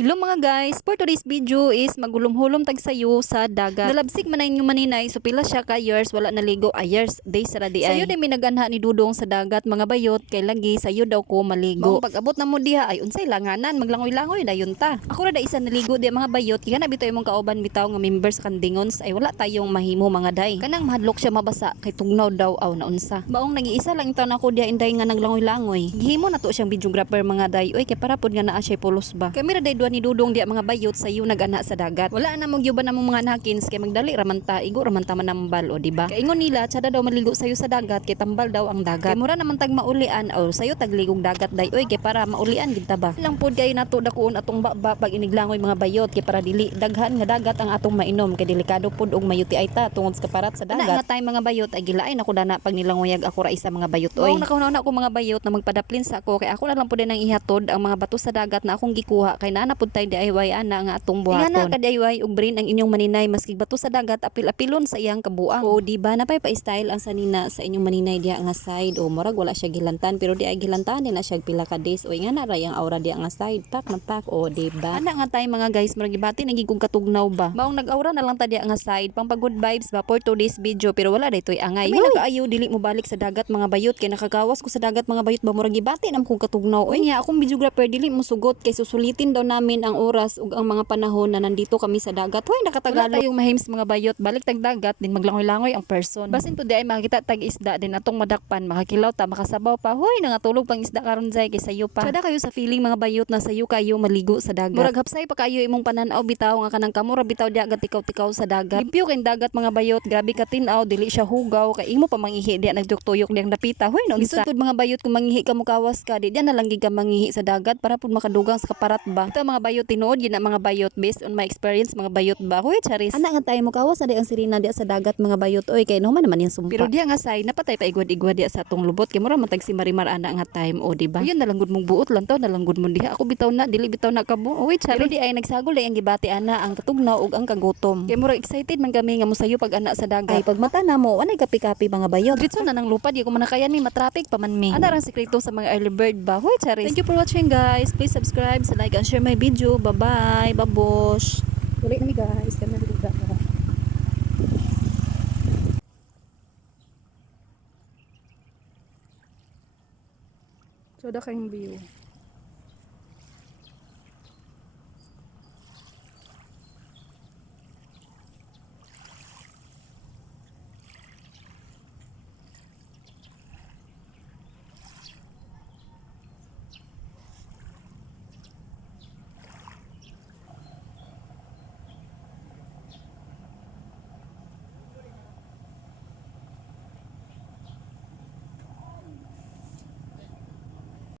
Hello mga guys, for today's video is magulom-hulom tag sayo sa dagat. Nalabsik man yung maninay, so pila siya ka years wala naligo, years days ra di ay. Sayo din minaganha ni Dudong sa dagat mga bayot kay lagi sayo daw ko maligo. Maong pag-abot na mo diha ay unsay langanan maglangoy-langoy dayon ta. Ako ra da isa naligo di mga bayot kaya na bitaw imong kauban bitaw nga members sa Kandingons ay wala tayong mahimo mga day. Kanang mahadlok siya mabasa kay tugnaw daw aw naunsa. Maong nag-iisa lang taon ako diha inday nga naglangoy-langoy. Gihimo na to siyang videographer mga day. Oy kay para pud nga naa siya pulos ba. Kami ra day duha ni Dudong di mga bayot sayo nag-ana sa dagat. Wala na mo gyuban na mo mga nakins kay magdali raman ta igo raman ta manambal o di ba? Kay ingon nila tsada daw maligo sayo sa dagat kay tambal daw ang dagat. Kay mura naman tag maulian o sayo tagligong dagat day oy kay para maulian gid ta ba. Lang pud kay nato dakuon atong baba pag iniglangoy mga bayot kay para dili daghan nga dagat ang atong mainom kay delikado pud og mayuti ay ta tungod sa kaparat sa dagat. Ana nga tay mga bayot ay gilain ako dana pag nilangoyag ako ra isa mga bayot oy. Nakahuna ako mga bayot na magpadaplin sa ako kay ako na lang pud nang ihatod ang mga bato sa dagat na akong gikuha kay naa pud tay DIY ana nga atong buhaton. Nga na ka-DIY ug brain ang inyong maninay maski bato sa dagat apil-apilon sa iyang kabuang. O di ba napay pa-style ang sanina sa inyong maninay diha nga side o murag wala siya gilantan pero di ay gilantan din na siya pila ka days o nga na ra yang aura diha nga side pack na pack o di ba. Ana nga tay mga guys murag gibati naging kong katugnaw ba. Maong nag-aura na lang ta diha nga side pang good vibes ba for today's video pero wala daytoy angay. May nakaayo dili mo balik sa dagat mga bayot kay nakagawas ko sa dagat mga bayot ba murag gibati nam kong katugnaw. Oy nya akong videographer dili mo sugot kay susulitin daw namin ang oras ug ang mga panahon na nandito kami sa dagat. Hoy nakatagal tayong mahims mga bayot balik tag dagat din maglangoy-langoy ang person. Basin to di ay makita tag isda din atong madakpan makakilaw ta makasabaw pa. Hoy nangatulog pang isda karon jay kay sayo pa. Kada kayo sa feeling mga bayot na sayo kayo maligo sa dagat. Murag hapsay pa kayo imong panan-aw bitaw nga kanang kamura bitaw diha gatikaw-tikaw sa dagat. Limpyo kay dagat mga bayot grabe ka tin-aw dili siya hugaw kay imo pa mangihi diha nagtuyok diyang dapita. Hoy no isud pud mga bayot kung mangihi ka mukawas ka di diha na lang gid ka mangihi sa dagat para pud makadugang sa kaparat ba. Ito mga bayot tinuod yun na mga bayot based on my experience mga bayot ba. Hoy charis. Ana nga tayo mukawas na di ang sirina diha sa dagat mga bayot oy kay no man naman yung sumpa. Pero diha nga say napatay pa igwad-igwad diha sa atong lubot kay mura man tag si Marimar ana nga time o di ba. Yun nalanggod mong buot lang to nalanggod mo diha ako bitaw na dili bitaw na kabo. Oy charis. Pero di ay nagsagol ay ang gibati ana ang katugnaw ug ang kagutom. Kay mura excited man kami nga mosayo pag ana sa dagat. Ay pag mata na mo anay kapi-kapi mga bayot. Diretso na nang lupa di ko manakayan mi matraffic pa man mi. Ana rang sekreto sa mga early bird ba. Hoy charis. Thank you for watching guys. Please subscribe, like and share my video. Bye-bye. Babosh. Ulit na mi guys. Kami na dito. So, da kayong view.